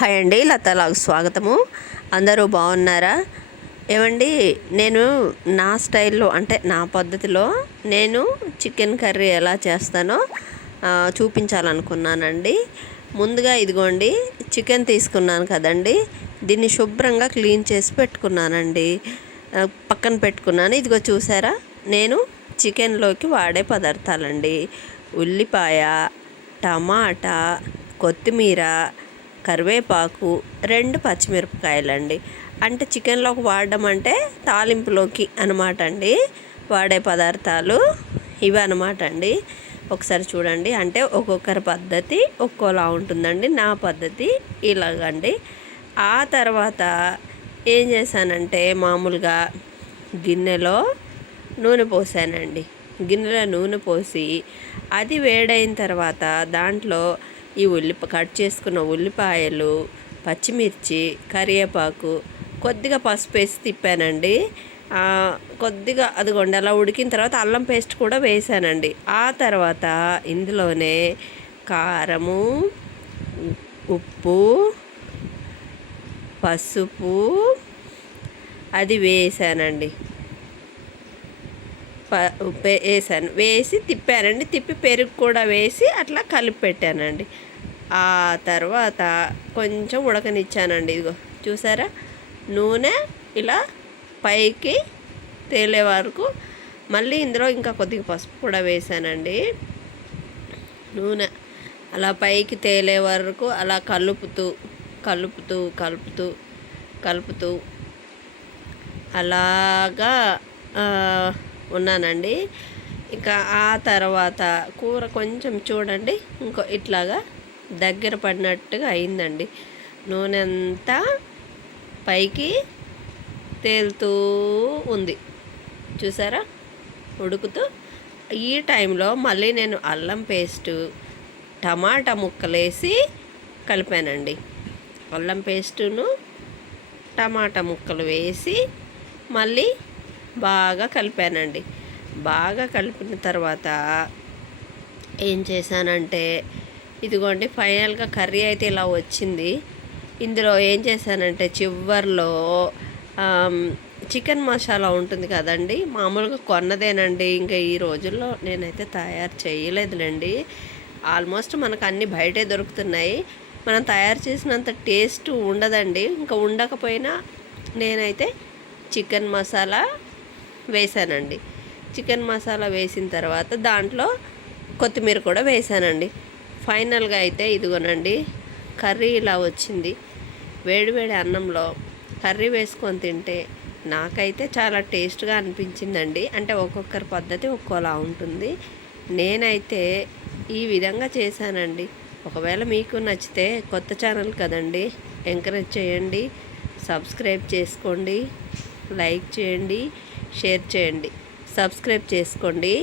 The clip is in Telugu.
హాయ్ అండి, లతాలాగ్ స్వాగతము. అందరూ బాగున్నారా? ఏమండి, నేను నా స్టైల్లో అంటే నా పద్ధతిలో నేను చికెన్ కర్రీ ఎలా చేస్తానో చూపించాలనుకున్నానండి. ముందుగా ఇదిగోండి చికెన్ తీసుకున్నాను కదండి, దీన్ని శుభ్రంగా క్లీన్ చేసి పెట్టుకున్నానండి, పక్కన పెట్టుకున్నాను. ఇదిగో చూసారా, నేను చికెన్లోకి వాడే పదార్థాలండి: ఉల్లిపాయ, టమాటా, కొత్తిమీర, కరివేపాకు, 2 పచ్చిమిరపకాయలండి. అంటే చికెన్లోకి వాడడం అంటే తాలింపులోకి అనమాట అండి వాడే పదార్థాలు ఇవి అనమాట అండి. ఒకసారి చూడండి, అంటే ఒక్కొక్కరి పద్ధతి ఒక్కోలా ఉంటుందండి. నా పద్ధతి ఇలాగండి. ఆ తర్వాత ఏం చేశానంటే, మామూలుగా గిన్నెలో నూనె పోసానండి. గిన్నెలో నూనె పోసి అది వేడైన తర్వాత దాంట్లో ఈ కట్ చేసుకున్న ఉల్లిపాయలు, పచ్చిమిర్చి, కరివేపాకు, కొద్దిగా పసుపు వేసి తిప్పానండి. కొద్దిగా అదిగోండి అలా ఉడికిన తర్వాత అల్లం పేస్ట్ కూడా వేసానండి. ఆ తర్వాత ఇందులోనే కారము, ఉప్పు, పసుపు అది వేసానండి. వేసాను, వేసి తిప్పానండి. తిప్పి పెరుగు కూడా వేసి అట్లా కలిపి పెట్టానండి. ఆ తర్వాత కొంచెం ఉడకనిచ్చానండి. ఇదిగో చూసారా, నూనె ఇలా పైకి తేలే వరకు, మళ్ళీ ఇందులో ఇంకా కొద్దిగా పసుపు కూడా వేసానండి. నూనె అలా పైకి తేలే వరకు అలా కలుపుతూ కలుపుతూ కలుపుతూ కలుపుతూ అలాగా ఉన్నానండి. ఇంకా ఆ తర్వాత కూర కొంచెం చూడండి, ఇంకో ఇట్లాగా దగ్గర పడినట్టుగా అయిందండి. నూనె అంతా పైకి తేలుతూ ఉంది, చూసారా, ఉడుకుతూ. ఈ టైంలో మళ్ళీ నేను అల్లం పేస్టు, టమాటా ముక్కలేసి కలిపానండి. అల్లం పేస్టును టమాటా ముక్కలు వేసి మళ్ళీ బాగా కలిపానండి. బాగా కలిపిన తర్వాత ఏం చేశానంటే, ఇదిగోండి ఫైనల్గా కర్రీ అయితే ఇలా వచ్చింది. ఇందులో ఏం చేశానంటే, చివర్లో చికెన్ మసాలా ఉంటుంది కదండి, మామూలుగా కొన్నదేనండి. ఇంకా ఈ రోజుల్లో నేనైతే తయారు చేయలేదులేండి. ఆల్మోస్ట్ మనకు అన్నీ బయటే దొరుకుతున్నాయి. మనం తయారు చేసినంత టేస్ట్ ఉండదండి. ఇంకా ఉండకపోయినా నేనైతే చికెన్ మసాలా వేసానండి. చికెన్ మసాలా వేసిన తర్వాత దాంట్లో కొత్తిమీర కూడా వేసానండి. ఫైనల్గా అయితే ఇదిగోనండి కర్రీ ఇలా వచ్చింది. వేడివేడి అన్నంలో కర్రీ వేసుకొని తింటే నాకైతే చాలా టేస్ట్గా అనిపించిందండి. అంటే ఒక్కొక్కరి పద్ధతి ఒక్కోలా ఉంటుంది. నేనైతే ఈ విధంగా చేశానండి. ఒకవేళ మీకు నచ్చితే, కొత్త ఛానల్ కదండి, ఎంకరేజ్ చేయండి, సబ్స్క్రైబ్ చేసుకోండి, లైక్ చేయండి, షేర్ చేయండి. సబ్స్క్రైబ్ చేసుకోండి.